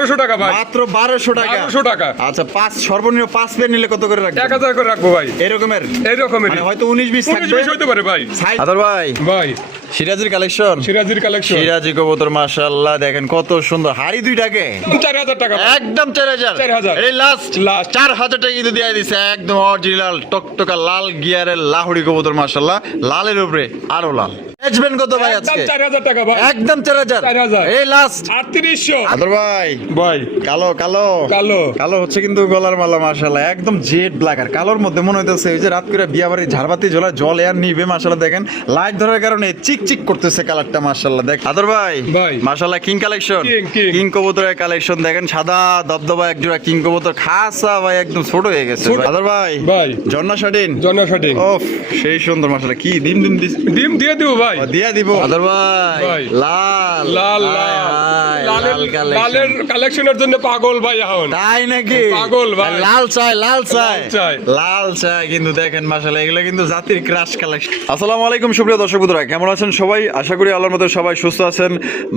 1200 টাকা ভাই, মাত্র 1200 টাকা। 1200 টাকা। আচ্ছা, 5 সর্বনিম্ন 5 পেয়ার নিলে কত করে রাখবেন? 1000 করে রাখবো ভাই। এরকমের এইরকমের মানে হয়তো 19-20 থাকবে। 19-20 হইতে পারে ভাই। আদর ভাই, ভাই সিরাজির কালেকশন, সিরাজির কালেকশন, সিরাজি কবুতর মাশাআল্লাহ দেখেন কত সুন্দর। হাড়ি দুইটাকে 4000 টাকা ভাই। একদম 4000। 4000 এই লাস্ট লাস্ট 4000 টাকা কিন্তু দিয়ে দিছে, একদম অরিজিনাল টকটকা লাল গিয়ারের লাহুড়ি কবুতর মাশাআল্লাহ, লালের উপরে আরো লাল। বেচবেন কত ভাই একদম আজকে? 4000 টাকা ভাই। একদম 4000। 4000 এই লাস্ট 3800 আদর ভাই। ভাই। কালো কালো কালো কালো হচ্ছে কিন্তু গলার মালা মাশাআল্লাহ, একদম জেড ব্ল্যাক। আর কালোর মধ্যে মনে হইতেছে ওই যে রাত করে বিয়া বাড়ি ঝাড়বাতি জ্বলা জল এর নিবে মাশাআল্লাহ, দেখেন লাইট ধরার কারণে চিকচিক করতেছে কালারটা মাশাআল্লাহ। দেখ আদর ভাই, ভাই। মাশাআল্লাহ কিং কালেকশন, King। কিং কবুতরের কালেকশন দেখেন, সাদা দবদবা এক জোড়া কিং কবুতর, খাসা ভাই একদম ছোট হয়ে গেছে ছোট। আদর ভাই। ভাই। ঝর্ণা শাটিন, জন্না শাটিং ওফ সেই সুন্দর মাশাআল্লাহ, কি ডিম ডিম দিস ডিম দিয়ে দিব ভাই। দিয়া দিব আদর ভাই। ভাই। লাল লাল হায় হায়, লালের লাল collection। লালের কালেকশনের জন্য পাগল ভাই এখন। তাই নাকি? পাগল ভাই। লাল চাই, লাল চাই, লাল চাই। লাল চাই কিন্তু দেখেন মাশাআল্লাহ এগুলো কিন্তু জাতির ক্রাশ কালেকশন। আসসালামু আলাইকুম সুপ্রিয় দর্শক বন্ধুরা, কেমন আছেন সবাই? আশা করি আল্লাহর মধ্যে সবাই সুস্থ আছেন,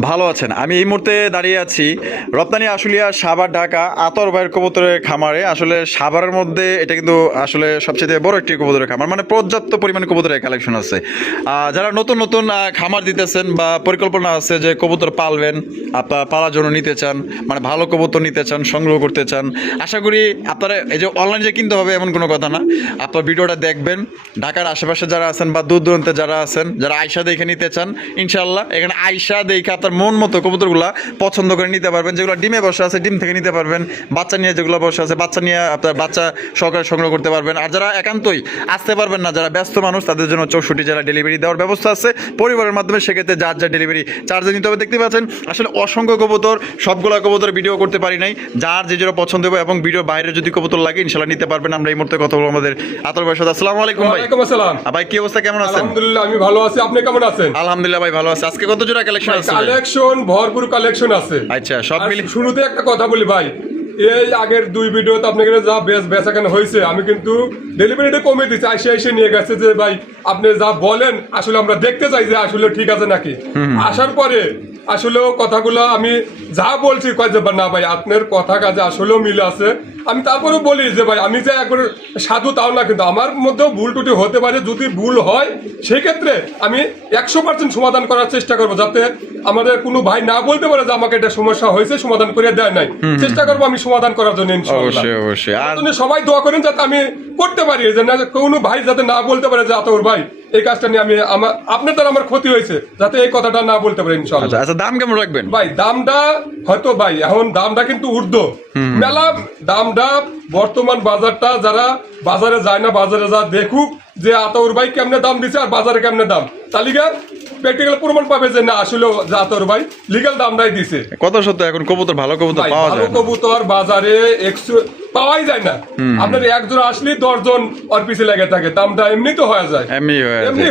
ভালো আছেন। আমি এই মুহূর্তে দাঁড়িয়ে আছি রপ্তানি আশুলিয়া সাভার ঢাকা আতর ভাইয়ের কবুতরের খামারে। আসলে সাভারের মধ্যে এটা কিন্তু আসলে সবচেয়ে বড় একটি কবুতরের খামার, মানে পর্যাপ্ত পরিমাণে কবুতরের কালেকশন আছে। যারা নতুন নতুন খামার দিতেছেন বা পরিকল্পনা আছে যে কবুতর পালবেন, আপনারা পালার জন্য নিতে চান, মানে ভালো কবুতর নিতে চান, সংগ্রহ করতে চান, আশা করি আপনারা এই যে অনলাইনে কিনতে হবে এমন কোনো কথা না। আপনার ভিডিওটা দেখবেন, ঢাকার আশেপাশে যারা আছেন বা দূর দূরান্তে যারা আছেন, যারা আয়সা দেখে নিতে চান, ইনশাল্লাহ এখানে আয়সা দেখে আপনার মন মতো কবুতরগুলা পছন্দ করে নিতে পারবেন। যেগুলো ডিমে বসে আছে ডিম থেকে নিতে পারবেন, বাচ্চা নিয়ে যেগুলো বসে আছে বাচ্চা নিয়ে আপনার বাচ্চা সহকারে সংগ্রহ করতে পারবেন। আর যারা একান্তই আসতে পারবেন না, যারা ব্যস্ত মানুষ, তাদের জন্য 64 জেলা ডেলিভারি দেওয়ার ব্যবস্থা আছে পরিবারের মাধ্যমে। সেক্ষেত্রে যার যার ডেলিভারি চার্জে নিতে হবে। দেখতে পাচ্ছেন আসলে অসংখ্য কবুতর, সবগুলো কবুতর ভিডিও করতে পারি নাই, যার যে যেটা পছন্দ হবে এবং ভিডিও বাইরে যদি কবুতর লাগে ইনশাল্লাহ নিতে পারবেন। আমরা এই মুহূর্তে কথা বলবো আমাদের আতর ভাইয়ের সাথে। আসসালামু আলাইকুম ভাই। ওয়ালাইকুম আসসালাম। ভাই কি অবস্থা, কেমন আছেন? আলহামদুলিল্লাহ আমি ভালো আছি, আপনি কেমন আছেন? আলহামদুলিল্লাহ ভাই ভালো আছে। আজকে কত জোড়া কালেকশন আছে? কালেকশন ভরপুর কালেকশন আছে। আচ্ছা, সব আর মিলে শুরুতে একটা কথা বলি ভাই, এই আগের দুই ভিডিওতে আপনাকে যা বেচাকেনা হয়েছে আমি কিন্তু ডেলিভারিটা কমে দিচ্ছি। এসে নিয়ে গেছে যে ভাই আপনি যা বলেন আসলে আমরা দেখতে চাই যে আসলে ঠিক আছে নাকি। আসার পরে আসলেও কথাগুলো আমি যা বলছি কয় যে না ভাই আপনার কথা কাজে আসলেও মিলে আছে। আমি তারপরেও বলি যে ভাই আমি যে একবার সাধু তাও না, কিন্তু আমার মধ্যেও ভুল টুটি হতে পারে। যদি ভুল হয় সেই ক্ষেত্রে আমি 100% সমাধান করার চেষ্টা করবো, যাতে আমাদের কোনো ভাই না বলতে পারে যে আমাকে এটা সমস্যা হয়েছে সমাধান করে দেয় নাই। চেষ্টা করবো আমি সমাধান করার জন্য ইনশাআল্লাহ। অবশ্যই অবশ্যই। আর সবাই দোয়া করেন যাতে আমি করতে পারি, যে না কোনো ভাই যাতে না বলতে পারে যে আতর ভাই এই কাজটা নিয়ে আমি আপনার দ্বারা আমার ক্ষতি হয়েছে, যাতে এই কথাটা না বলতে পারে ইনশাআল্লাহ। আচ্ছা, দাম কেমন রাখবেন ভাই? দামটা হয়তো ভাই এখন দামটা কিন্তু ঊর্ধ্ব মেলা দামটা বর্তমান বাজারটা, যারা বাজারে যায় না বাজারে যা দেখুক যে আতর ভাই কেমনে দাম দিছে আর বাজারে কেমনে দাম, তালিকা প্র্যাকটিক্যাল প্রমাণ পাবে যে না আসলে আতর ভাই লিগ্যাল দামটাই দিছে। কত সত্য এখন কবুতর ভালো কবুতর পাওয়া ভালো যায় না। কবুতর বাজারে পাওয়াই যায় না। আপনার এক জোড়া আসলে 10 জন ওর পিছে লেগে থাকে, দামটা এমনি তো হয়ে যায়, এমনি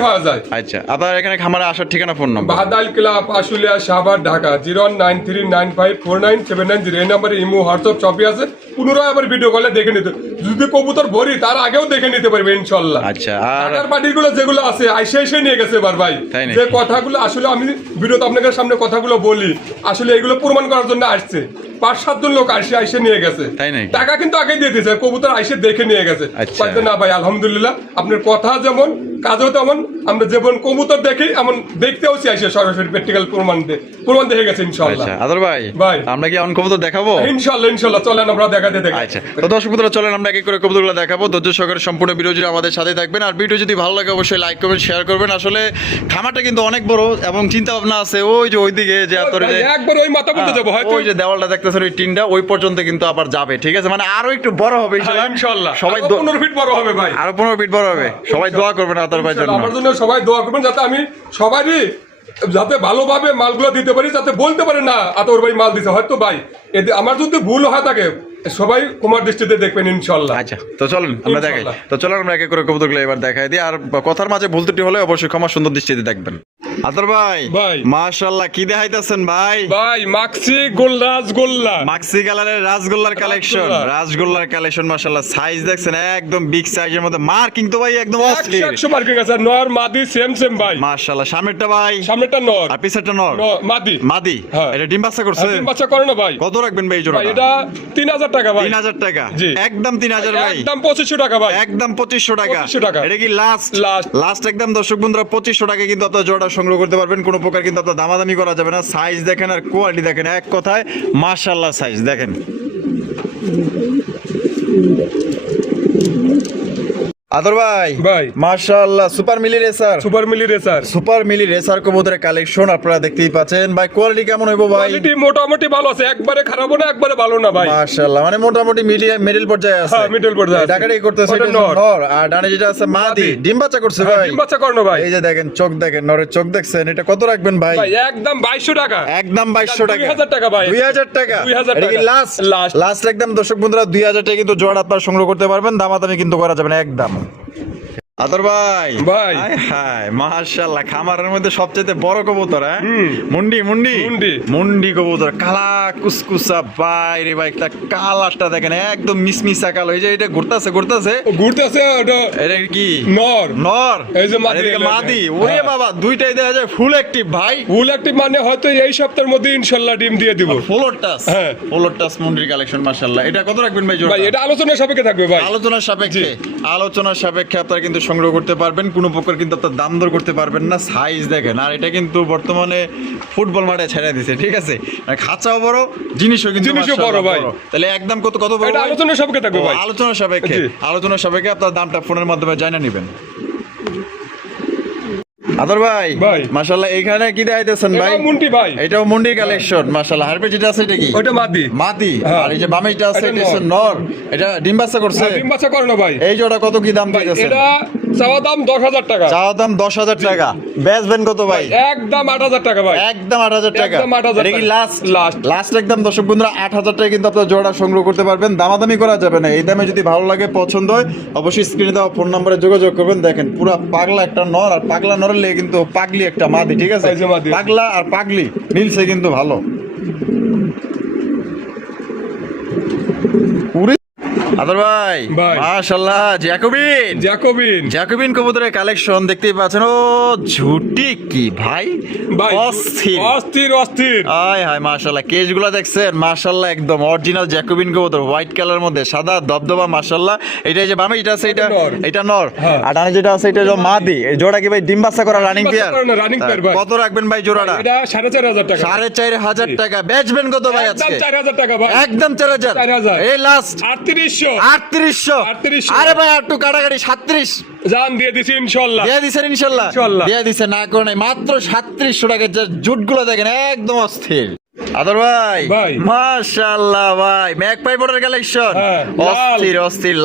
হয়ে যায়। আচ্ছা, আপনার এখানে খামারে আসার ঠিকানা, phone number? Bahadal club Ashulia Savar Dhaka 09395497990 এই নম্বরে ইমো হোয়াটসঅ্যাপ সবই আছে। পুনরায় আবার ভিডিও কলে দেখে নিতে, যদি কবুতর ভরি তার আগেও দেখে নিতে পারবে ইনশাআল্লাহ। আচ্ছা, আর ঢাকার পার্টিগুলো যেগুলো আছে এসে নিয়ে গেছে এবার ভাই, যে কথাগুলো আসলে আমি ভিডিওতে আপনাদের সামনে কথাগুলো বলি আসলে এগুলো প্রমাণ করার জন্য আসছে। 5-7 জন লোক এসে নিয়ে গেছে, টাকা কিন্তু আগে দিয়ে দিয়েছে, কবুতর এসে দেখে নিয়ে গেছে। না ভাই আলহামদুলিল্লাহ আপনার কথা যেমন কাজও তেমন, আমরা যেমন কবুতর দেখি এমন দেখতেও চাইছে, সরাসরি প্র্যাকটিক্যাল প্রমাণ দেখে গেছে ইনশাআল্লাহ। আদর ভাই আমরা কি এমন কবুতর দেখাবো? ইনশাআল্লাহ চলেন আমরা দেখাতে দেখি। আচ্ছা, তো দর্শক বন্ধুরা চলেন আমরা এক এক করে কবুতরগুলো দেখাবো। ধৈর্য সহকারে সম্পূর্ণ ভিডিও জুড়ে আমাদের সাথে থাকবেন। আর ভিডিও যদি ভালো লাগে অবশ্যই লাইক করবেন, শেয়ার করবেন। আসলে খামারটা কিন্তু অনেক বড় এবং চিন্তা ভাবনা আছে ওই যে ওইদিকে যে একবার ওই মাথা পর্যন্ত যাবো, হয়তো ওই যে দেওয়ালটা দেখতেছেন ওই টিনটা ওই পর্যন্ত কিন্তু আবার যাবে, ঠিক আছে? মানে আরো একটু বড় হবে ইনশাআল্লাহ। সবাই 15 ফিট বড় হবে ভাই, আরো 15 ফিট বড় হবে। সবাই দোয়া করবেন আতর ভাইয়ের জন্য, আমার জন্য সবাই দোয়া করবেন, যাতে আমি সবারই যাতে ভালোভাবে মালগুলো দিতে পারি, যাতে বলতে পারে না আতর ভাই মাল দিছে। হয়তো ভাই আমার যদি ভুল হয় থাকে সবাই কুমার দৃষ্টিতে দেখবেন ইনশাআল্লাহ। আচ্ছা, তো চলেন আমরা দেখাই। তো চলেন আমরা এক এক করে কবুতরগুলো এবার দেখাই দিই। আর কথার মাঝে ভুল ত্রুটি হলে অবশ্যই ক্ষমা সুন্দর দৃষ্টিতে দেখবেন। আতর ভাই ভাই। মাশাআল্লাহ কি দেখাইতেছেন ভাই? ভাই মাক্সি রাসগোল্লা মাক্সি কালারের রাসগোল্লার কালেকশন, রাসগোল্লা। রাসগোল্লার কালেকশন মাশাআল্লাহ। সাইজ দেখছেন একদম বিগ সাইজের মধ্যে, মার্কিং তো ভাই একদম অস্থির 100 মার্কিং আছে, নর মাদি সেম ভাই। মাশাআল্লাহ। সামনেরটা ভাই, সামনেটা নর আর পিছেরটা নর মাদি। মাদি। হ্যাঁ। এটা ডিম বাচ্চা করছে? ডিম বাচ্চা করে না ভাই। কত রাখবেন ভাই এই ভাই জোড়াটা? এটা 3000 টাকা ভাই। 3000 টাকা, জি। একদম 3000 ভাই, একদম 2500 টাকা ভাই। একদম 2500 টাকা। 2500 টাকা। এটা কি লাস্ট? লাস্ট একদম দর্শক বন্ধুরা 2500 টাকা কিন্তু আপনারা জোড়াটা সংগ্রহ করতে পারবেন। কোনো প্রকার কিন্তু আপনার দামাদামি করা যাবে না। সাইজ দেখেন আর কোয়ালিটি দেখেন, এক কথায় মাশাআল্লাহ সাইজ দেখেন। আদর ভাই ভাই। মাশাআল্লাহ সুপার মিলি রেসার, সুপার মিলি রেসার। সুপার মিলি রেসার কবুতরের কালেকশন আপনারা দেখতেই পাচ্ছেন ভাই। কোয়ালিটি কেমন হইব ভাই? কোয়ালিটি মোটামুটি ভালো আছে, একবারে খারাপ না, একবারে ভালো না ভাই। মাশাআল্লাহ, মানে মোটামুটি মিডল পর্যায়ে আছে। হ্যাঁ, middle পর্যায়ে আছে। ঢাকাটাই করতেছে ওটা এটা নর। নর, আর ডানে যেটা আছে মাদি। ডিম বাচ্চা করছে ভাই? ডিম বাচ্চা করে না ভাই। এই যে দেখেন চোখ দেখেন, নরের চোখ দেখছেন। এটা কত রাখবেন ভাই? ভাই একদম 2200 টাকা। একদম 2200 টাকা। 2000 টাকা ভাই। 2000 টাকা। 2000 এটা কি টাকা। লাস্ট? Last। লাস্ট একদম দর্শক বন্ধুরা 2000 টাকা কিন্তু জোড়া আপনারা সংগ্রহ করতে পারবেন। দামাদামি কিন্তু করা যাবে না একদম। আদর ভাই ভাই। হায় হায় মাশাআল্লাহ, খামারের মধ্যে সবচেয়ে বড় কবুতর। হ্যাঁ, মুন্ডি মুন্ডি মুন্ডি। মুন্ডি কবুতর, কালা কুসকুসা ভাই রে ভাই। একটা কালারটা দেখেন একদম মিসমিসা কালো। এই যে এটা ঘুরতাছে ঘুরতেছে ওটা এটা কি? নর। নর। এই যে মাদি। আর এদিকে মাদি। ওরে হ্যাঁ। বাবা, দুইটাই দেখা যায় ফুল অ্যাক্টিভ ভাই। ফুল অ্যাক্টিভ মানে হয়তো এই সপ্তাহের মধ্যে ইনশাআল্লাহ ডিম দিয়ে দিব। Floor touch. হ্যাঁ। ফ্লোর টাচ মুন্ডির কালেকশন মাশাআল্লাহ। এটা কত রাখবেন ভাই জোড়া? ভাই এটা আলোচনার সাপেক্ষে থাকবে ভাই। আলোচনার সাপেক্ষে, আলোচনার সাপেক্ষে আপনারা কিন্তু সংগ্রহ করতে পারবেন। কোনো প্রকার কিন্তু আপনার দাম দর করতে পারবেন না। সাইজ দেখেন, আর এটা কিন্তু বর্তমানে ফুটবল মাঠে ছেড়ে দিছে, ঠিক আছে? আর খাঁচাও বড়, জিনিসও কিন্তু জিনিসও বড় মাশাআল্লাহ ভাই। তাহলে একদম কত বড় এটা ভাই? আলোচনার সাপেক্ষে থাকবে ও, ভাই। আলোচনার সাপেক্ষে, জি। আলোচনার সাপেক্ষে আপনার দামটা ফোনের মাধ্যমে জানা নেবেন। আদর ভাই ভাই। মাশাআল্লাহ, এখানে কি দেখাইতেছেন ভাই? এটাও মুন্ডি ভাই। এটাও মুন্ডির কালেকশন মাশাআল্লাহ। হারপে যেটা আছে এটা কি? ওইটা মাদি। মাদি। হ্যাঁ। আর এই যে বামে যেটা আছে এটা এটা হচ্ছে নর। এটা ডিম বাচ্চা করছে? ডিম বাচ্চা করে না ভাই। এই জোড়া কত কি দাম দিতেছেন? এটা চাওয়া দাম 10000 টাকা। চাওয়া দাম 10000 টাকা। বেচবেন কত ভাই? একদম 8000 টাকা ভাই। একদম 8000 টাকা। একদম 8000 এটা কি টাকা। লাস্ট? Last। লাস্ট একদম দর্শক বন্ধুরা 8000 টাকা কিন্তু আপনারা জোড়া সংগ্রহ করতে পারবেন। দামাদামি করা যাবে না। এই দামে যদি ভালো লাগে, পছন্দ হয়, অবশ্যই স্ক্রিনে দেওয়া ফোন নম্বরে যোগাযোগ করবেন। দেখেন পুরো পাগলা একটা নর, আর পাগলা নরের লেগে কিন্তু পাগলি একটা মাদি, ঠিক আছে? এই যে মাদি। পাগলা আর পাগলি মিলছে কিন্তু ভালো। উড়ি আদর ভাই ভাই। মাশাআল্লাহ, জ্যাকোবিন জ্যাকোবিন কবুতরের কালেকশন দেখতেই পাচ্ছেন। ও ঝুটি কি ভাই, ভাই অস্থির। অস্থির। আয় হায় মাশাআল্লাহ, কেজগুলো দেখছেন মাশাআল্লাহ, একদম অরিজিনাল জ্যাকোবিন কবুতর, হোয়াইট কালারের মধ্যে সাদা দবদবা মাশাআল্লাহ। এটা যে বামে যেটা আছে এটা নর। এটা নর, হ্যাঁ। আর ডানে যেটা আছে এটা হলো মাদি। এই জোড়া কি ভাই ডিম বাচ্চা করা রানিং বাচ্চা পেয়ার? করা না, running pair ভাই। কত রাখবেন ভাই জোড়াটা? এটা 4500 টাকা। 4500 টাকা। বেচবেন কত ভাই একদম আজকে? 4000 টাকা ভাই। একদম 4000। 4000 এই লাস্ট 3800 3800। 3800 আরে ভাই একটু কাটাকাটি 37 জান দিয়ে দিছি ইনশাআল্লাহ। দিয়ে দিছেন ইনশাআল্লাহ? ইনশাআল্লাহ। দিয়ে দিছে না করে নাই, মাত্র 3700 টাকার যে জুটগুলো দেখেন একদম অস্থির। আদর ভাই ভাই। মাশাআল্লাহ ভাই, ম্যাকপাই বোর্ডের কালেকশন হ্যাঁ, অস্থির অস্থির,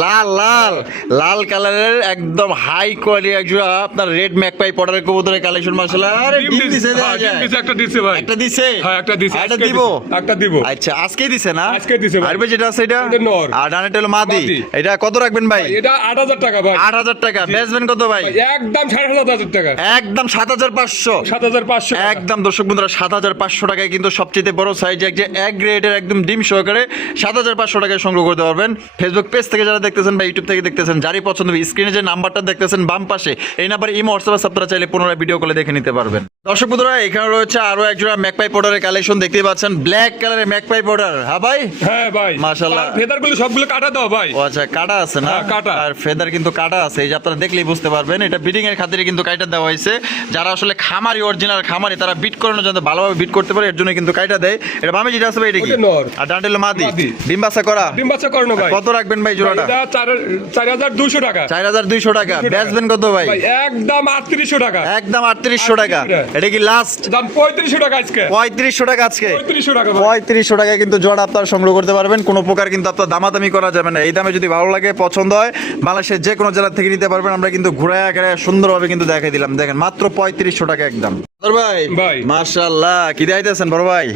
লাল কালারের একদম হাই কোয়ালিটি একজোড়া আপনার রেড ম্যাকপাই বোর্ডের কবুতরের কালেকশন মাশাআল্লাহ। আরে ডিম দিছে দেখা হ্যাঁ, ডিম যায়। দিছে, একটা দিছে ভাই। একটা দিছে? হ্যাঁ, একটা দিছে। একটা আজকে দিব? দিছে। একটা দিব। আচ্ছা আজকেই দিছে না? আজকে দিছে ভাই। আরবে যেটা আছে এটা এটা নর। আর ডানেটা হলো মাদি। মাদি। এটা কত রাখবেন ভাই? এটা 8000 টাকা ভাই। 8000 টাকা। বেচবেন কত ভাই? একদম 7500 টাকা। একদম 7500। 7500 টাকা। একদম দর্শক বন্ধুরা 7500 টাকায় কিন্তু সবচেয়ে বড় সাইজ এক গ্রেডের একদম ডিম সহকারে 7500 টাকায় সংগ্রহ করতে পারবেন। ফেসবুক পেজ থেকে যারা দেখতেছেন বা ইউটিউব থেকে দেখতেছেন, যারই পছন্দ হবে স্ক্রিনে যে নাম্বারটা দেখতেছেন বাম পাশে, এই নাম্বারে ইমো হোয়াটসঅ্যাপ আপনারা চাইলে পুনরায় ভিডিও কলে দেখে নিতে পারবেন। দর্শক বন্ধুরা এখানে রয়েছে আরো একজোড়া ম্যাকপাই পাউডারের কালেকশন দেখতেই পাচ্ছেন, ব্ল্যাক কালারের ম্যাকপাই পাউডার। হ্যাঁ ভাই, হ্যাঁ ভাই মাশাআল্লাহ। ফেদারগুলো সবগুলো কাটা দাও ভাই। ও আচ্ছা, কাটা আছে না? হ্যাঁ, কাটা। আর ফেদার কিন্তু কাটা আছে, এই যে আপনারা দেখলেই বুঝতে পারবেন। এটা বিডিং এর খাতিরে কিন্তু কাইটা দেওয়া হয়েছে। যারা আসলে খামারি, অরিজিনাল খামারি, তারা বিট করানোর জন্য ভালোভাবে বিট করতে পারে, এর জন্য কিন্তু কাইটা দেয়। এটা বামে যেটা আছে ভাই এটা কি? ওটা নর। আর ডান্ডেল মাদি। মাদি। ডিম বাচ্চা করা? ডিম বাচ্চা করো না ভাই। কত রাখবেন ভাই জোড়াটা? এটা 4200 টাকা। 4200 টাকা। বেচবেন কত ভাই? ভাই একদম 3800 টাকা। একদম 3800 টাকা। 3800 এটা কি লাস্ট? দাম 3500 টাকা আজকে। 3500 টাকা আজকে। 3500 টাকা ভাই। 3500 টাকায় কিন্তু জোড়া আপনারা সংগ্রহ করতে পারবেন। কোনো প্রকার কিন্তু আপনার দামাদামি করা যাবে না। এই দামে যদি ভালো লাগে, পছন্দ হয়, বাংলাদেশের যে কোনো জেলা থেকে নিতে পারবেন। আমরা কিন্তু ঘুরায় সুন্দরভাবে কিন্তু দেখাই দিলাম। দেখেন মাত্র 3500 টাকা একদম। ভাই ভাই। মাশাআল্লাহ, কি দেখাইতেছেন বড় ভাই?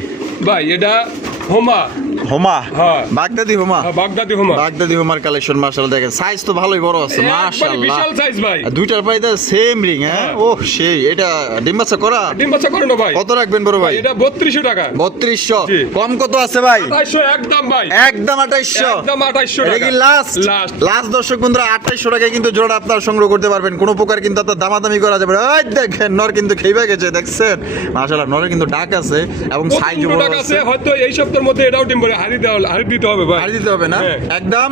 ভাই এটা হোমা হোমা হ্যাঁ। বাগদাদি হোমা বাগদাদি হোমা বাগদাদি হোমার কালেকশন মাশাআল্লাহ দেখেন সাইজ তো ভালোই বড় আছে একবারে মাশাআল্লাহ বিশাল সাইজ ভাই। আর দুইটার পাইতে সেম রিং হ্যাঁ ও সেই এটা ডিম বাচ্চা করা ডিম বাচ্চা করে না ভাই। কত রাখবেন বড় ভাই? এটা 3200 টাকা। 3200 জি। কম কত আছে ভাই? 2800 একদম ভাই। একদম 2800 একদম 2800 এটা টাকা। কি লাস্ট লাস্ট। লাস্ট দর্শক বন্ধুরা 2800 টাকায় কিন্তু জোড়া আপনারা সংগ্রহ করতে পারবেন কোনো প্রকার কিন্তু আপনার দামাদামি করা যাবে না। ওই দেখেন নর কিন্তু খেইবা গেছে দেখছেন মাশাআল্লাহ নরের কিন্তু ডাক আছে এবং সাইজ বড় টাকা আছে আছে হয়তো এই সপ্তাহের মধ্যে এটাও ডিম পারে হারি দিতে হবে ভাই। আর দিতে হবে না হ্যাঁ। একদম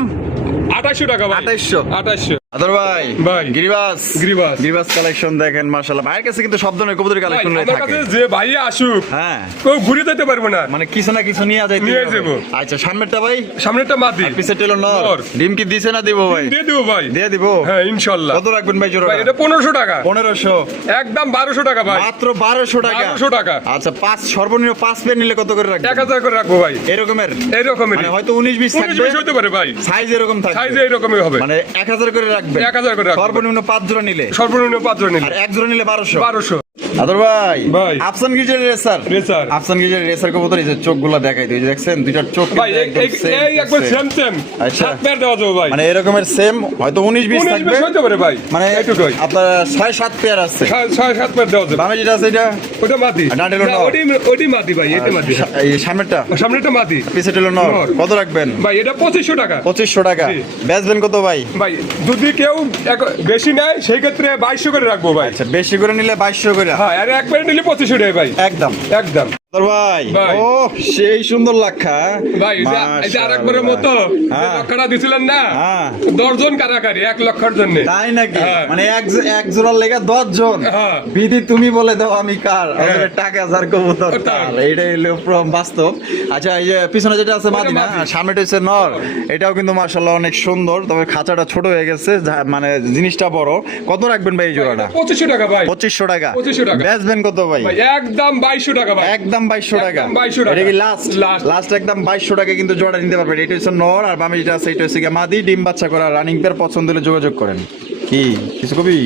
2800 টাকা ভাই। 2800 2800 আদর ভাই ভাই। গিরিবাস গিরিবাস। গিরিবাস কালেকশন দেখেন মাশাআল্লাহ ভাইয়ের কাছে কিন্তু সব ধরনের কবুতরের ভাই, কালেকশন আমার থাকে কাছে যে ভাই আসুক হ্যাঁ কেউ ঘুরে যেতে পারবে না। মানে কিছু না কিছু নিয়ে যাইতে নিয়ে হবে। যাবো। আচ্ছা সামনেরটা ভাই সামনেটা মাদি পিছে টেলো নর নর। ডিম কি দিছে না দিব ভাই দিয়ে দেবো ভাই। দিয়ে দিব হ্যাঁ ইনশাআল্লাহ। কত রাখবেন ভাই জোড়া ভাই এটা 1500 টাকা। 1500 একদম 1200 টাকা ভাই। মাত্র 1200 টাকা 1200 টাকা। আচ্ছা পাঁচ সর্বনিম্ন 5 পেয়ার নিলে কত করে রাখবেন 1000 করে রাখবো ভাই। এরকমের এইরকমের মানে হয়তো 19 20 19 থাকবে 20 হতে পারে ভাই। সাইজ এরকম থাকবে সাইজ এইরকমই হবে। মানে 1000 করে রাখবেন 1000 করে রাখবো। সর্বনিম্ন 5 জোড়া নিলে সর্বনিম্ন 5 জন নিলে আর এক জোড়া নিলে 1200 1200। আদর ভাই ভাই। আফসান গিজার রেসার রেসার। আফসান গিজার রেসার কবুতর এই যে চোখগুলো দেখাই দিই দেখছেন দুইটার চোখ ভাই কিন্তু একদম same, এই একবার same। সেম সেম আচ্ছা। 7 পেয়ার দেওয়া যাবে ভাই। মানে এরকমের সেম হয়তো 19 20 19 থাকবে 20 হতে পারে ভাই। মানে এইটুকুই। আপনার 6 7 পেয়ার আছে 6 7 পেয়ার দেওয়া যাবে। বামে যেটা আছে এটা ওটা মাদি। আর ডান্ডেল না, নর। ওটি মাদি ভাই, এটা মাদি। এই সামনেরটা সামনেটা মাদি। পিছে টেলো নর নর। কত রাখবেন ভাই এটা 2500 টাকা। 2500 টাকা জি। বেচবেন কত ভাই? ভাই যদি কেউ বেশি নেয় সেই ক্ষেত্রে 2200 করে রাখবো ভাই। আচ্ছা বেশি করে নিলে 2200 করে হ্যাঁ আর একবারে নিলে 2500 টাকা ভাই। একদম একদম তোর ভাই ভাই। ও সেই সুন্দর লাখা ভাই এই যে আরেকবারের মতো যে হ্যাঁ। লক্ষটা দিছিলেন না হ্যাঁ। 10 জন কারাকারি 1 লক্ষের জন্য। তাই নাকি হ্যাঁ। মানে এক জোড়ার লেগে 10 জন হ্যাঁ। বিধি তুমি বলে দাও আমি কার আসলে হ্যাঁ। টাকা যার কবুতর তার। তার এইটাই হলো বাস্তব আচ্ছা এই যে পিছনে যেটা আছে মাদি না মাদি। আর সামনেটা হচ্ছে নর এটাও কিন্তু মাশাআল্লাহ অনেক সুন্দর তবে খাঁচাটা ছোট হয়ে গেছে মানে জিনিসটা বড় কত রাখবেন ভাই এই জোড়াটা 2500 টাকা ভাই। 2500 টাকা 2500 টাকা। বেচবেন কত ভাই? ভাই একদম 2200 টাকা ভাই। একদম 2200 টাকা একদম 2200 টাকা। এটা কি লাস্ট Last। লাস্ট একদম 2200 টাকা কিন্তু জোড়া নিতে পারবেন এটা হচ্ছে নর আর বামে যেটা আছে এটা হচ্ছে গিয়ে মাদি ডিম বাচ্চা করা রানিং পেয়ার পছন্দ হলে যোগাযোগ করেন কি কিছু কবি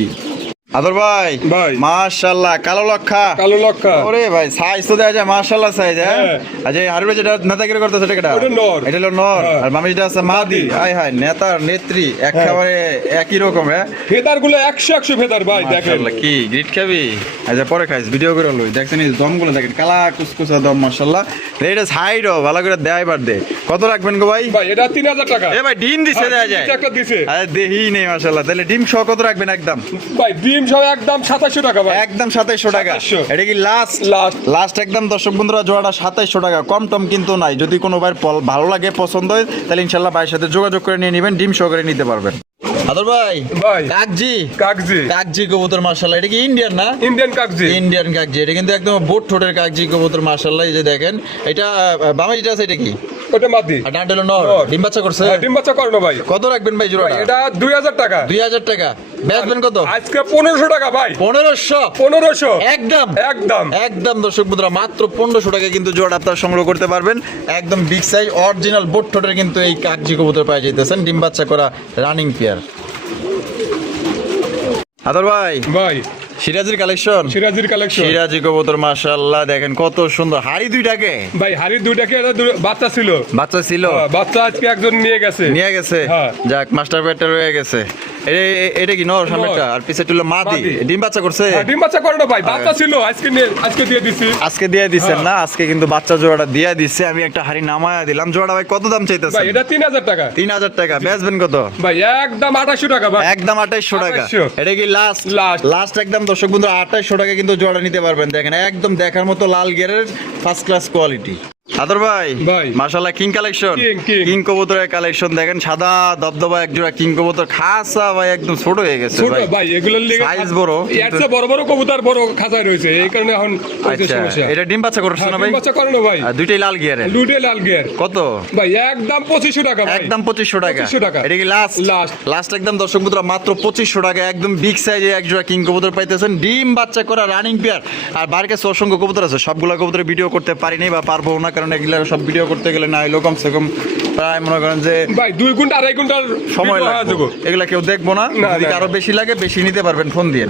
আদর ভাই ভাই। মাশাআল্লাহ কালো লক্ষা কালো লক্ষা। ওরে ভাই সাইজ তো দেয়া যায় মাশাআল্লাহ সাইজ হ্যাঁ হ্যাঁ। আজ এই হারবে যেটা নেতাগিরি করতেছে এটা কেডা ওটা নর। এটা হলো নর হ্যাঁ। আর বামে যেটা আছে মাদি হায় হায় নেতার নেত্রী একেবারে একই রকম হ্যাঁ ফেদার গুলো 100 ফেদার ভাই দেখেন। মাশাআল্লাহ কি গ্রিট খাবি আচ্ছা পরে খাইস ভিডিও করে লই দেখছেন এই দমগুলো দেখেন কালা কুসকুসা দম মাশাআল্লাহ এটা সাইডও ভালো করে দেয় বার দে কত রাখবেন গো ভাই? ভাই এটা 3000 টাকা। এ ভাই ডিম দিছে দেয়া যায় একটা দিছে। আরে দেহি নেই মাশাআল্লাহ তাহলে ডিম সহ কত রাখবেন একদম ভাই ডিম সহ একদম 2700 টাকা ভাই। একদম 2700 টাকা 2700 এটা কি লাস্ট লাস্ট। লাস্ট একদম দর্শক বন্ধুরা জোড়াটা 2700 টাকা কম টম কিন্তু নাই যদি কোনো ভাই ভালো লাগে পছন্দ হয় তাহলে ইনশাআল্লাহ ভাইয়ের সাথে যোগাযোগ করে নিয়ে নেবেন ডিম সহকারে নিতে পারবেন আদর ভাই ভাই কাকজি কাগজি কাকজি কবুতর মাশাআল্লাহ এটা কি ইন্ডিয়ান না ইন্ডিয়ান কাগজি। ইন্ডিয়ান কাকজি এটা কিন্তু একদম বোট ঠোঁটের কাকজি কবুতর মাশাআল্লাহ এই যে দেখেন এটা বামে যেটা আছে এটা কি ওটা মাদি। আর ডান্ডেল নর নর। ডিম বাচ্চা করছে হ্যাঁ, ডিম বাচ্চা করনো ভাই। কত রাখবেন ভাই জোড়াটা এটা 2000 টাকা। 2000 টাকা বেচবেন কত আজকে 1500 টাকা ভাই। 1500 1500 একদম একদম। একদম দর্শক বন্ধুরা মাত্র 1500 টাকা কিন্তু জোড়া আপনারা সংগ্রহ করতে পারবেন একদম বিগ সাইজ অরিজিনাল বোট ঠোঁটের কিন্তু এই কাকজি কবুতর পাওয়া যাইতেছেন ডিম বাচ্চা করা রানিং পেয়ার আদর ভাই ভাই সিরাজের কালেকশন সিরাজির কালেকশন। সিরাজি কবুতর মাশাআল্লাহ দেখেন কত সুন্দর হাড়ি দুইটাকে ভাই হাড়ির দুইটাকে বাচ্চা ছিল। বাচ্চা ছিল হ্যাঁ, বাচ্চা আজকে একজন নিয়ে গেছে। নিয়ে গেছে হ্যাঁ। যাক মাস্টার পেটটা রয়ে গেছে এটা কি নর সামনেটা আর পিছে টুলো মাদি মাদি। ডিম বাচ্চা করছে হ্যাঁ, ডিম বাচ্চা করনো ভাই। বাচ্চা ছিল আজকে দিয়ে দিছি। আজকে দিয়ে দিচ্ছেন হ্যাঁ। না আজকে কিন্তু বাচ্চা জোড়াটা দিয়ে দিচ্ছে আমি একটা হাড়ি নামায়া দিলাম জোড়াটা ভাই কত দাম চাইতেছে ভাই এটা 3000 টাকা। 3000 টাকা বেচবেন কত ভাই একদম 2800 টাকা ভাই। একদম 2800 টাকা 2800 এটা কি লাস্ট Last। লাস্ট একদম দর্শক বন্ধু 2800 টাকা কিন্তু জোড়া নিতে পারবেন দেখেন একদম দেখার মতো লাল গিয়ারের ফার্স্ট ক্লাস কোয়ালিটি আদর ভাই ভাই। মাশাআল্লাহ কিং কালেকশন King। কিং কবুতরের কালেকশন দেখেন সাদা দবদবা এক জোড়া কিং কবুতর খাসা ভাই একদম ছোট হয়ে গেছে ছোট ভাই ভাই এগুলোর লিগে সাইজ বড় এর চেয়ে বড় বড় কবুতর বড় খাঁচায় রয়েছে এই কারণে এখন হচ্ছে আচ্ছা সমস্যা। এটা ডিম বাচ্চা করছে হ্যাঁ, না ডিম ভাই বাচ্চা করনো ভাই। আর দুইটাই লাল গিয়ারের দুটে লাল গিয়ার। কত ভাই একদম 2500 টাকা ভাই। একদম 2500 টাকা 2500 টাকা। এটা কি লাস্ট Last। লাস্ট একদম দর্শক বন্ধুরা মাত্র 2500 টাকা একদম বিগ সাইজে এক জোড়া কিং কবুতর পাইতেছেন ডিম বাচ্চা করা রানিং পেয়ার আর বাড়ির কাছে অসংখ্য কবুতর আছে সবগুলা কবুতরের ভিডিও করতে পারিনি বা পারবো না কারণ এগুলো সব ভিডিও করতে গেলে না হইলেও কমসে কম প্রায় মনে করেন যে ভাই 2 ঘন্টা 2.5 ঘন্টার সময় video হয়ে লাগবে। যাবো। এগুলা কেউ দেখবো না, না, যদি না, আরো বেশি লাগে বেশি নিতে পারবেন ফোন দিয়ে।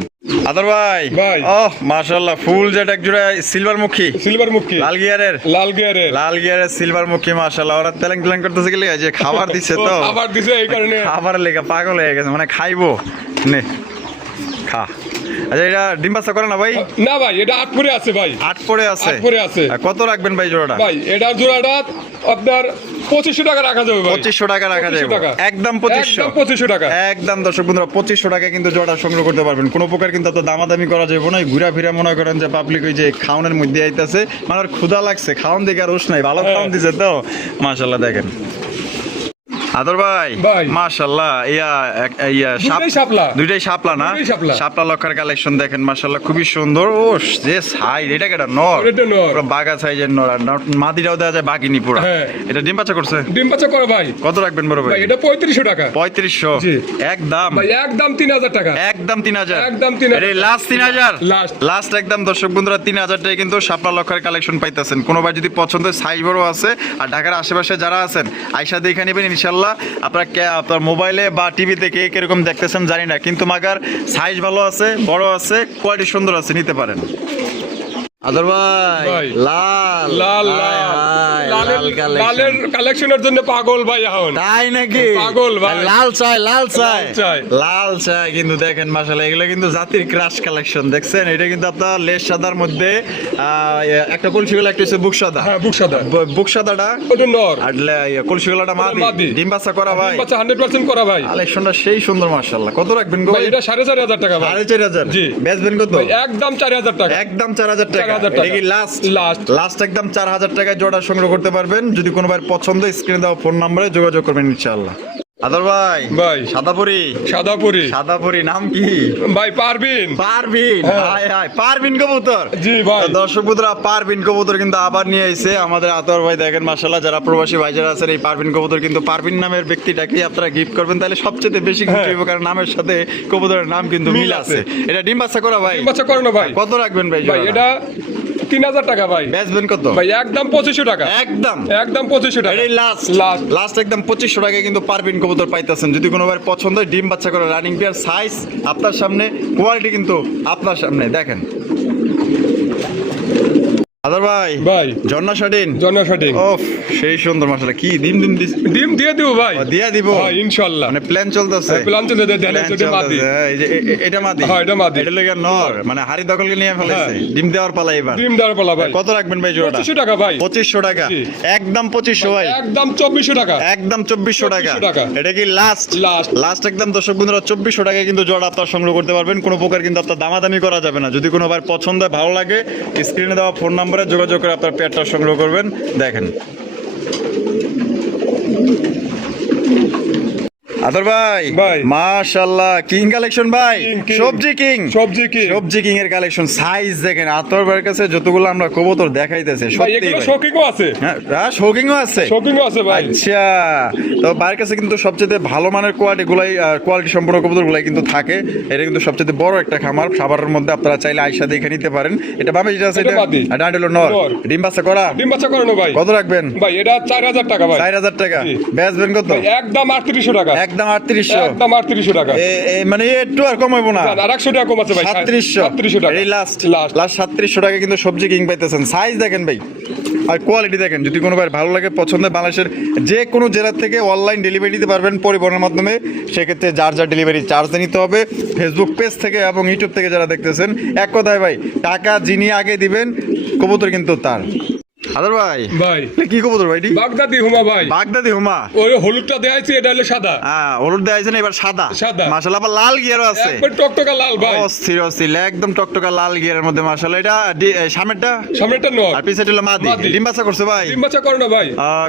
আদর ভাই ভাই। ওহ মাশাআল্লাহ, ফুল জেট এক জোড়া সিলভার মুখী, সিলভার মুখী, লাল গিয়ারের লাল গিয়ারের সিলভার মুখী মাশাআল্লাহ। ওরা তেলেং তেলেং করতেছে গেলে যে খাবার দিচ্ছে তো, আবার দিছে এই কারণে খাবার লেগে পাগল হয়ে গেছে, মানে খাইবো নে খা। আচ্ছা এটা ডিম বাচ্চা করে না ভাই? না ভাই, এটা 8 পরে আছে ভাই, 8 পরে আছে। 8 পরে আছে। আর কত রাখবেন ভাই জোড়াটা? ভাই এটার জোড়াটা আপনার 2500 টাকা রাখা যাবে ভাই। 2500 টাকা রাখা যাবে, 2500 টাকা। একদম 2500 একদম 2500 টাকা। একদম দর্শক বন্ধুরা 2500 টাকা কিন্তু জোড়া সংগ্রহ করতে পারবেন। কোনো প্রকার কিন্তু এত দামাদামি করা যাবে না। ঘুরা ফিরা মনে করেন যে পাবলিক ওই যে খাওয়ানোর মধ্যে আইতাছে, মানে আর ক্ষুধা লাগছে, খাওয়ান দিকে আর রোশ নাই, ভালো খাওয়ান দিছে তো মাশাআল্লাহ। দেখেন আদর ভাই ভাই। মাশাআল্লাহ, দুইটাই শাপলা। দুইটাই শাপলা না? দুইটাই শাপলা। শাপলা লক্ষার কালেকশন দেখেন মাশাআল্লাহ, খুবই সুন্দর। ও যে সাইজ, এটা কেটা নর? এটা নর। পুরো বাগা সাইজের নর, আর মাদিটাও দেওয়া যায় বাগিনি পুরো। হ্যাঁ। এটা ডিম বাচ্চা করছে? ডিম বাচ্চা করে ভাই। কত রাখবেন বড় ভাই? ভাই এটা 3500 টাকা। 3500 জি। একদম ভাই একদম 3000 টাকা। একদম 3000 একদম 3000 এই লাস্ট 3000 লাস্ট। লাস্ট একদম দর্শক বন্ধুরা 3000 টাকায় কিন্তু শাপলা লক্ষার কালেকশন পাইতেছেন। কোনো ভাই যদি পছন্দ হয়, সাইজ বড় আছে আর ঢাকার আশেপাশে যারা আছেন আয়শা দেখে নেবেন ইনশাআল্লাহ। আপনার মোবাইলে বা টিভিতে কে কিরকম দেখতেছেন জানি না, কিন্তু মাগার সাইজ ভালো আছে, বড় আছে, কোয়ালিটি সুন্দর আছে, নিতে পারেন। আদর ভাই ভাই। লাল লাল হায় হায়, লাল collection। লালের কালেকশনের জন্য পাগল ভাই এখন। তাই নাকি? পাগল ভাই। লাল চাই লাল চাই লাল চাই। লাল চাই কিন্তু দেখেন মাশাআল্লাহ, এগুলো কিন্তু জাতির ক্রাশ কালেকশন দেখছেন। এটা কিন্তু আপনার লেস সাদার মধ্যে একটা কলসি গলা, একটা হচ্ছে বুক সাদা। হ্যাঁ বুক সাদা। বুক সাদাটা ওটা নর। আর কলসি গলাটা মাদি। মাদি। ডিম বাচ্চা করা ভাই, ডিম বাচ্চা 100% করা ভাই। কালেকশনটা সেই সুন্দর মাশাআল্লাহ। কত রাখবেন গো ভাই ভাই? এটা 4500 টাকা ভাই। 4500 জি। বেচবেন কত? ভাই একদম 4000 টাকা। একদম 4000 টাকা। 4000 এটা টাকা। কি লাস্ট? লাস্ট। লাস্ট একদম 4000 টাকায় জোড়া সংগ্রহ করতে পারবেন। যদি কোনো ভাই পছন্দ, স্ক্রিনে দেওয়া ফোন নম্বরে যোগাযোগ করবেন ইনশাআল্লাহ। আদর ভাই ভাই। সাদাপুরি সাদাপুরি। সাদাপুরি নাম কি? ভাই পারবিন। পারবিন। হ্যাঁ। হায় হায়, পারবিন কবুতর। জি ভাই। তো দর্শক বন্ধুরা পারবিন কবুতর কিন্তু আবার নিয়ে আইছে আমাদের আতর ভাই। দেখেন মাশাআল্লাহ, যারা প্রবাসী ভাই যারা আছেন এই পারবিন কবুতর কিন্তু পারবিন নামের ব্যক্তিটাকে আপনারা গিফট করবেন, তাহলে সবচেয়ে বেশি খুশি হইব, কারণ নামের সাথে কবুতরের নাম কিন্তু মিল মিল আছে। আছে। এটা ডিম বাচ্চা করা ভাই? ডিম বাচ্চা করে না ভাই। কত রাখবেন ভাই ভাই জোড়াটা? এটা 3000 টাকা ভাই। বেচবেন কত? ভাই একদম 2500 টাকা। একদম একদম 2500 টাকা। এটাই লাস্ট লাস্ট। লাস্ট একদম 2500 টাকায় কিন্তু পারবিন কবুতর পাইতেছেন। যদি কোনো ভাই পছন্দ হয়, ডিম বাচ্চা করে রানিং পেয়ার, সাইজ আপনার সামনে, কোয়ালিটি কিন্তু আপনার সামনে। দেখেন আদর ভাই ভাই ঝর্ণা শাটিন জন্না শাটিং। ওফ সেই সুন্দর মাশাআল্লাহ। কি ডিম ডিম ডিম দিয়ে দিব ভাই। দিয়া দিব হ্যাঁ ইনশাআল্লাহ। মানে প্ল্যান চলতেছে। প্লান চলে দেন এটা মাদি। এই যে এটা মাদি। হ্যাঁ, এটা মাদি। এটা লাগা নর, মানে হাড়ি দখলকে নিয়ে ফেলাইছে। হ্যাঁ। ডিম দেওয়ার পালা এবার। ডিম দেওয়ার পালা ভাই। কত রাখবেন ভাই জোড়াটা? 2500 টাকা ভাই। 2500 টাকা। জি। একদম 2500 ভাই। একদম 2400 টাকা। একদম 2400 টাকা। 2400 টাকা। এটা কি লাস্ট? লাস্ট। লাস্ট একদম দর্শক বন্ধুরা 2400 টাকায় কিন্তু জোড়া আপনার সংগ্রহ করতে পারবেন। কোনো প্রকার কিন্তু আপনার দামাদামি করা যাবে না। যদি কোনো বার পছন্দ হয়, ভালো লাগে, স্ক্রিনে দেওয়া ফোন নম্বরে যোগাযোগ করে আপনার পেয়ারটা সংগ্রহ করবেন। দেখেন আদর ভাই ভাই। মাশাআল্লাহ, কিং কালেকশন ভাই। king। সবজি কিং। সবজি কিং। সবজি কিং এর কালেকশন, সাইজ দেখেন। আতর ভাইয়ের কাছে যতগুলো আমরা কবুতর দেখাইতেছে ভাই সত্যি এগুলো ভাই। শৌকিংও আছে। হ্যাঁ শৌকিংও আছে। শৌকিংও আছে ভাই। আচ্ছা, তো ভাইয়ের কাছে কিন্তু সবচেয়ে ভালো মানের কোয়ালিটি সম্পূর্ণ কবুতর গুলাই কিন্তু থাকে। এটা কিন্তু সবচেয়ে বড় একটা খামার। খাবারের মধ্যে আপনারা চাইলে আয়সা দেখে নিতে পারেন। এটা বামে যেটা আছে এটা এটা বাদি। আর ডান্ডেলো নর। নর। ডিম বাচ্চা করা? ডিম বাচ্চা করানো ভাই। কত রাখবেন? ভাই এটা 4000 টাকা ভাই। 4000 টাকা। জি। বেচবেন কত? ভাই একদম 3800 টাকা। একদম 3800। একদম 3800 টাকা। মানে একটু আর কমাইবো না। আর 100 টাকা কম আছে ভাই। 3700 টাকা। এই লাস্ট লাস্ট। লাস্ট 3700 টাকা কিন্তু সবজি কিং পাইতেছেন। সাইজ দেখেন ভাই আর কোয়ালিটি দেখেন। যদি কোনো ভাই ভালো লাগে, পছন্দ হয়, বাংলাদেশের যে কোনো জেলা থেকে অনলাইন ডেলিভারি দিতে পারবেন পরিবহনের মাধ্যমে। সেক্ষেত্রে যার যার ডেলিভারি চার্জ নিতে হবে। ফেসবুক পেজ থেকে এবং ইউটিউব থেকে যারা দেখতেছেন, এক কথায় ভাই টাকা যিনি আগে দিবেন, কবুতর কিন্তু তার। আদর ভাই ভাই কি কবুতর ভাই? বাগদাদি হুমা ভাই। বাগদাদি হুমা। ওই হলুদটা দেখাইছি, এটা হলো সাদা। হ্যাঁ হলুদ দেখাইছেন, এবার সাদা। সাদা। মাশাআল্লাহ, আবার লাল গিয়ারও আছে। একবার টকটকা লাল ভাই। অস্থির অস্থির একদম টকটকা লাল গিয়ারের মধ্যে মাশাআল্লাহ। এটা সামনেরটা সামনেটা নর। আর পিছনে হলো মাদি। মাদি। ডিম বাচ্চা করছে ভাই? ডিম বাচ্চা করো না ভাই।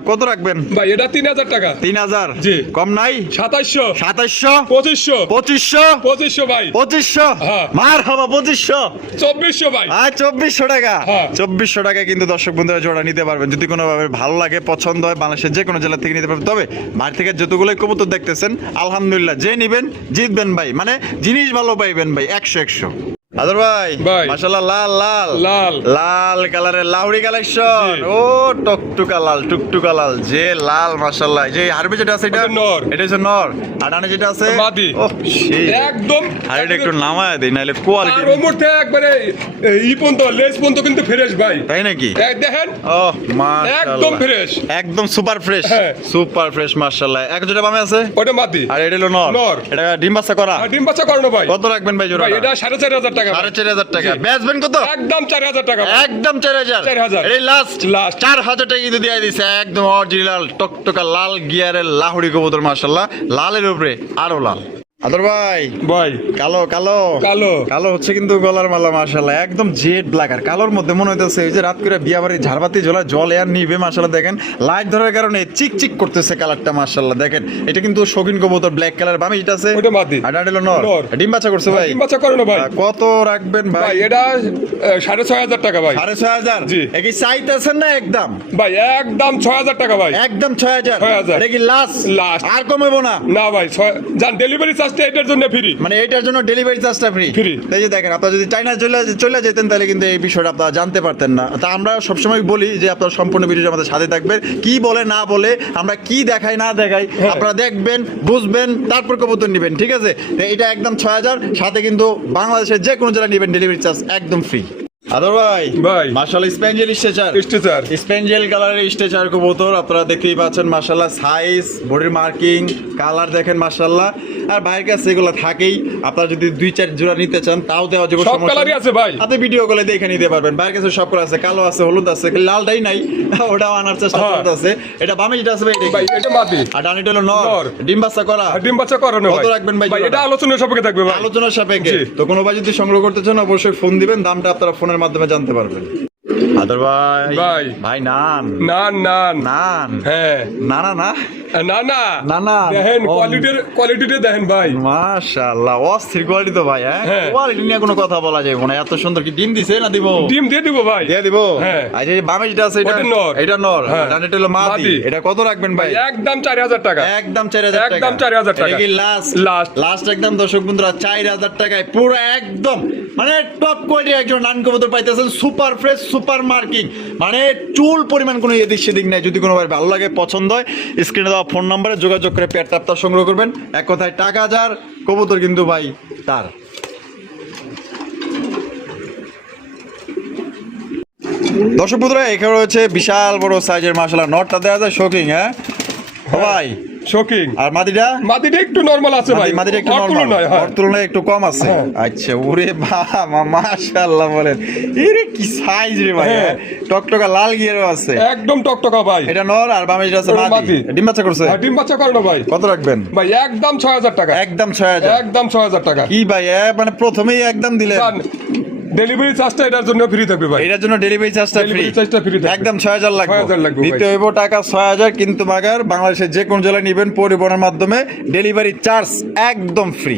কত রাখবেন? ভাই এটা 3000 টাকা। 3000। জি। কম নাই? 2700 2700 2500 2500 2500 ভাই। 2500 হ্যাঁ। মারহাবা 2500 2400 ভাই। 2400 টাকা। হ্যাঁ। 2400 টাকায় কিন্তু দর্শক বন্ধুরা জোড়া নিতে পারবেন। যদি কোনোভাবে ভালো লাগে, পছন্দ হয়, বাংলাদেশের যে কোনো জেলা থেকে নিতে পারবেন। তবে বাড়ি থেকে যতগুলোই কবুতর দেখতেছেন, আলহামদুলিল্লাহ যে নিবেন জিতবেন ভাই। মানে জিনিস ভালো পাইবেন ভাই, 100 100। আদর ভাই ভাই। মাশাআল্লাহ লাল লাল লাল। লাল কালারের লাউড়ি কালেকশন জি। ও টুকটুকা লাল যে লাল মাশাআল্লাহ যে হারবে যেটা আছে এটা ওটা নর। এটা হচ্ছে নর আর ডানে যেটা আছে মাদি। ও সেই একদম আর এটা একটু নামায় দেই নাহলে আর কোয়ালিটি ওর মধ্যে একবারে ই পর্যন্ত লেস পর্যন্ত কিন্তু ফ্রেশ ভাই। তাই নাকি দেখেন ও মাশাআল্লাহ একদম ফ্রেশ। একদম সুপার ফ্রেশ হ্যাঁ। সুপার ফ্রেশ মাশাআল্লাহ এক যেটা বামে আছে ওটা মাদি। আর এটা হলো নর নর। এটা ডিম বাচ্চা করা আর ডিম বাচ্চা করানো ভাই। কত রাখবেন ভাই জোড়া ভাই এটা 4,500 টাকা ভাই। 4,500 টাকা জি। বেচবেন কত একদম 4,000 টাকা ভাই। একদম 4,000 4,000 এই লাস্ট Last। 4,000 টাকা কিন্তু দিয়ে দিছে একদম অরিজিনাল টকটকা লাল গিয়ারের লাহুড়ি কবুতর মাশাআল্লাহ লালের উপরে আরো লাল আদর ভাই ভাই কালো কালো কালো। কালো হচ্ছে কিন্তু গলার মালা মাশাআল্লাহ একদম জেড ব্ল্যাক আর কালোর মধ্যে মনে হইতেছে এই যে রাত করে বিয়া বাড়ি ঝাড়বাতি জ্বলা জল এর নিবে মাশাআল্লাহ দেখেন লাইট ধরার কারণে চিক করতেছে কালারটা মাশাআল্লাহ দেখেন এটা কিন্তু শৌখিন কবুতর ব্ল্যাক কালার বামে যেটা আছে ওটা মাদি। আর এটা হলো নর নর। ডিম বাচ্চা করছে ভাই ডিম বাচ্চা করানো ভাই। কত রাখবেন ভাই ভাই এটা 6,500 টাকা ভাই। 6,500 জি। কি চাইতেছেন না একদম ভাই একদম 6,000 টাকা ভাই। একদম 6,000 6,000 এটা কি লাস্ট Last। আর কমাবো না না ভাই জান ডেলিভারি চার্জটা এটার জন্য ফ্রি। মানে এটার জন্য ডেলিভারি চার্জটা ফ্রি Free। এই যে দেখেন আপনারা যদি চাইনা চলে যেতেন তাহলে কিন্তু এই বিষয়টা আপনারা জানতে পারতেন না তা আমরা সবসময় বলি যে আপনারা সম্পূর্ণ ভিডিওটা আমাদের সাথে থাকবেন কি বলে না বলে আমরা কি দেখাই না দেখাই আপনারা দেখবেন বুঝবেন তারপর কবুতর নেবেন ঠিক আছে তো এটা একদম 6,000 সাথে কিন্তু বাংলাদেশের যে কোনো জায়গায় নেবেন ডেলিভারি চার্জ একদম ফ্রি আদর ভাই ভাই। মাশাআল্লাহ স্পেঞ্জেল স্ট্রেচার স্টিচার। স্পেঞ্জেল কালারের স্ট্রেচার কবুতর আপনারা দেখতেই পাচ্ছেন মাশাআল্লাহ সাইজ বডির মার্কিং কালার দেখেন মাশাআল্লাহ আর ভাইয়ের কাছে এগুলো থাকেই আপনারা যদি 2-4 জোড়া নিতে চান তাও দেওয়া যাবে সব কালারই আছে ভাই। আপনি ভিডিও কলে দেখে নিতে পারবেন ভাইয়ের কাছে সব কালার আছে কালো আছে হলুদ আছে লালটাই নাই ওটাও আনার চেষ্টা হ্যাঁ। করতেছে এটা বামে যেটা আছে ভাই এটা কি? ভাই এটা মাদি। আর ডানিটা হলো নর নর। ডিম বাচ্চা করা আর ডিম বাচ্চা করানো কত ভাই। রাখবেন ভাই ভাই জোড়াটা? এটা আলোচনার সাপেক্ষে থাকবে ভাই। আলোচনার সাপেক্ষে জি। তো কোনো ভাই যদি সংগ্রহ করতে চান অবশ্যই ফোন দিবেন দামটা আপনারা ফোনের মাধ্যমে জানতে পারবেন আদর ভাই ভাই। ভাই নান নান। নান হ্যাঁ। না না না না না, না। দেখেন ও। কোয়ালিটিটা দেখেন ভাই। মাশাআল্লাহ অস্থির কোয়ালিটি তো ভাই হ্যাঁ হ্যাঁ। কোয়ালিটি নিয়ে কোনো কথা বলা যাবে না এত সুন্দর কি ডিম দিছে না দিব ডিম দিয়ে দিব ভাই। দিয়ে দিব হ্যাঁ। আর এই বামে যেটা আছে এটা ওটা নর। এটা নর হ্যাঁ। ডানেটা হলো মাদি মাদি। এটা কত রাখবেন ভাই একদম 4,000 টাকা। একদম 4,000 টাকা একদম 4,000 টাকা। এটা কি লাস্ট Last। লাস্ট একদম দর্শক বন্ধুরা 4,000 টাকায় পুরো একদম মানে টপ কোয়ালিটির একজন নান কবুতর পাইতেছেন সুপার ফ্রেশ সুপার মার্কিং মানে চুল পরিমাণ কোনো এদিক সেদিক নাই যদি কোনো ভাই ভালো লাগে পছন্দ হয় স্ক্রিনে দেওয়া ফোন নম্বরে যোগাযোগ করে পেয়ারটা আপনার সংগ্রহ করবেন এক কথায় টাকা যার কবুতর কিন্তু ভাই তার দর্শক বন্ধুরা এখানে রয়েছে বিশাল বড় সাইজের মাশাআল্লাহ নটটা দেওয়া যায় শোকিং হ্যাঁ ও ভাই শোকিং। আর মাদিটা মাদিটা একটু নরমাল আছে ভাই। মাদিটা একটু ওর নরমাল তুলনায়, হ্যাঁ। ওর তুলনায় একটু কম আছে হ্যাঁ। আচ্ছা ওরে বাবা মাশাআল্লাহ বলেন এরে কি সাইজ রে ভাই হ্যাঁ। টকটকা লাল গিয়ারও আছে একদম টকটকা ভাই। এটা নর আর বামে যেটা আছে ওটা মাদি মাদি। ডিম বাচ্চা করছে আর ডিম বাচ্চা করানো ভাই। কত রাখবেন ভাই একদম 6,000 টাকা। একদম 6,000 একদম 6,000 টাকা। কি ভাই মানে প্রথমেই একদম দিলেন ডেলিভারি চার্জটা এটার জন্য ফ্রি থাকবে ভাই। এটার জন্য ডেলিভারি চার্জটা ফ্রি Delivery charge টা free থাকবে। একদম 6,000 লাগবে 6,000 লাগবে ভাই। দিতে হইব টাকা 6,000 কিন্তু মাগার বাংলাদেশের যে কোন জেলায় নেবেন পরিবহনের মাধ্যমে ডেলিভারি চার্জ একদম ফ্রি